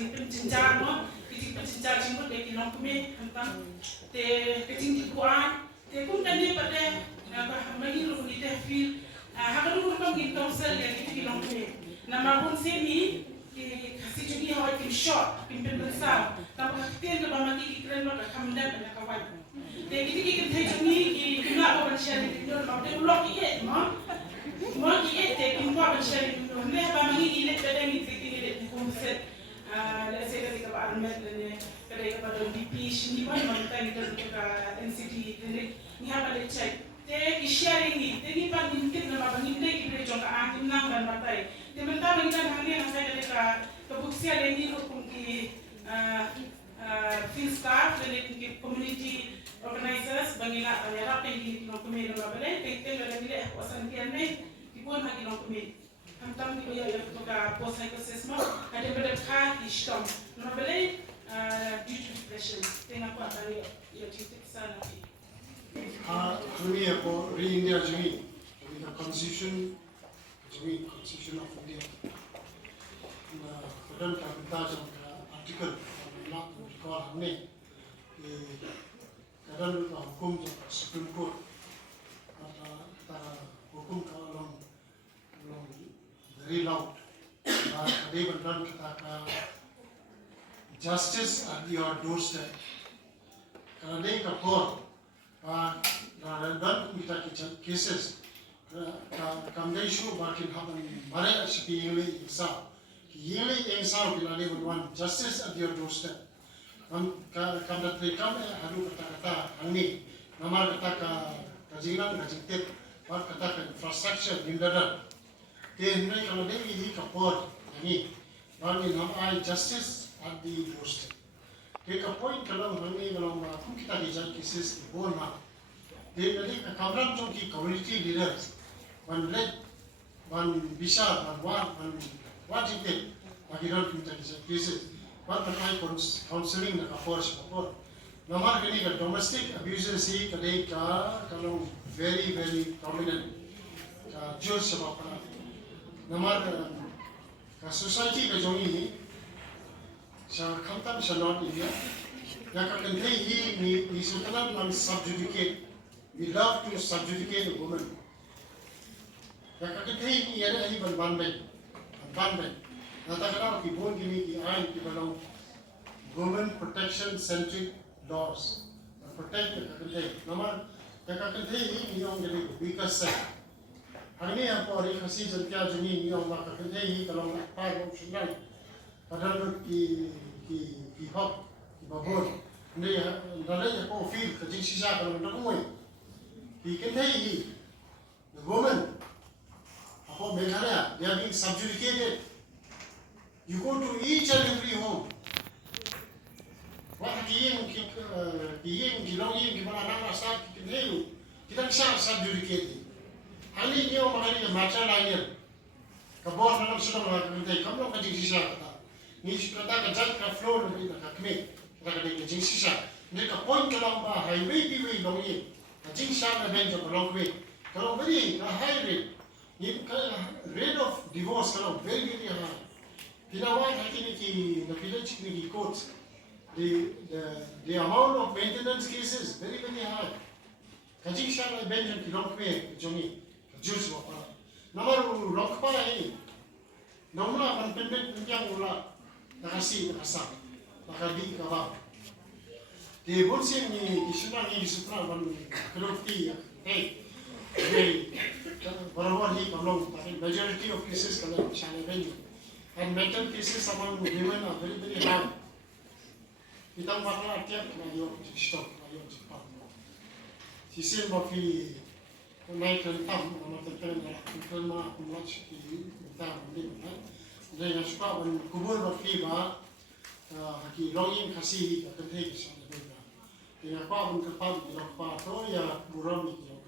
jing pencinta mo kiti pencinta jing mo de kinong kume hantam te kiti di kuan te kum tani pada na ba magi ro ni te feel hakadu ko kam kin council le kiti kinong kume na ma bun se ni ki kasi juni hawa kim shot kim pensa ta ba ten ba magi ki kren ba kamda ba ka wai te kiti ki te juni ki na ba ban share ni do ba de block ye mo ki te kim ba ban share ni do ne ba magi ki le pada ni kiti ni kum set let's say that kita armet dan kita pada DP sini pun kita kita NCT ini apa le check te sharing ni te ni pan intik nama bangin te kita jongka angin nang dan batai te mentah bangin dan hangin saya kita kebuksia lagi hukum ki field staff dan ki community organizers bangin lah banyak apa yang kita kemil nama balik te lagi le wasan kian ni kita hagi nak kemil Hantam di bawah yang kita post assessment ada berdekat di stom. Normalnya due to depression, tengah apa dari yang kita sana. Kami apa re-India jami, kami the constitution of India. Kadang kita jam artikel nak recall हमने kadang hukum Supreme Court kata hukum kalau very loud. They will run justice at your doorstep. Karena they kapor, dan kita cases, kamdai show bakin happen. Mare sepi yeli insaf. Yeli insaf bila they will want justice at your doorstep. Kamdat rekam haru kata angni, nama kata kajian kajitip, bar kata infrastructure bindara. Then kalau dia ini kapor, ini, bagi nama justice at the doorstep. Dia point kalau ini kalau kita dijadikan cases bon mah. Dia nanti kamera joki community leaders, one lead, one bisa, one wajib bagi orang kita dijadikan cases. One terkait counseling nak kapor support. Nama ini ke domestic abuse sih kalau very prominent, jauh sebab apa? Nama society ke jongi ni, saya kamtam sangat ini ya. Yang akan ni sekarang man subjugate. We love to subjugate a woman. Yang akan ni ada ini banban. Nanti kalau kibun gini ki ain ki balau women protection centric laws. Protect the nama yang akan ni orang jadi weaker sex. Hari ini apa hari kasih jadikan jenis ni orang makan ni kalau nak pakai opsional, padahal ki hot, ki babon, ni dalam apa feel kerja sisa kalau nak kumai, ki ni the woman apa mereka they are being subjugated. You go to each and every home. Wah kiyeng ki mana nama start ki ni, kita bisa subjugated. Hari ini orang macam macam lain. Kabur dalam sudah melakukan itu. Kamu nak jingsi sah kata. Ni kata kerja ke floor ni nak kami. Kita kata jingsi sah. Ni point kalau highway TV longi. Jingsi sah nak benjo kalau kami. Kalau very high rate. Ni rate of divorce kalau very high. Pinawan hari ni the village ni courts. The amount of maintenance cases very high. Jingsi sah nak benjo kalau kami jongi. Jus apa? Nama rock apa ini? Nama apa? Pendek yang ulah. Nakasi. Nakadi kawat. Di bolsi ni disupra ban keroti. Hey, baru ni kalau majority of cases kalau misalnya benjo. And mental cases among women are very high. Kita makan tiap mayo stop mayo cepat. Sisi mafi naik rentam, nama tentang mah much kita mungkin, jadi yang suka kubur berfiba, haki login kasih tertentu sana. Jadi apa pun kepada kita apa tu ya buram itu.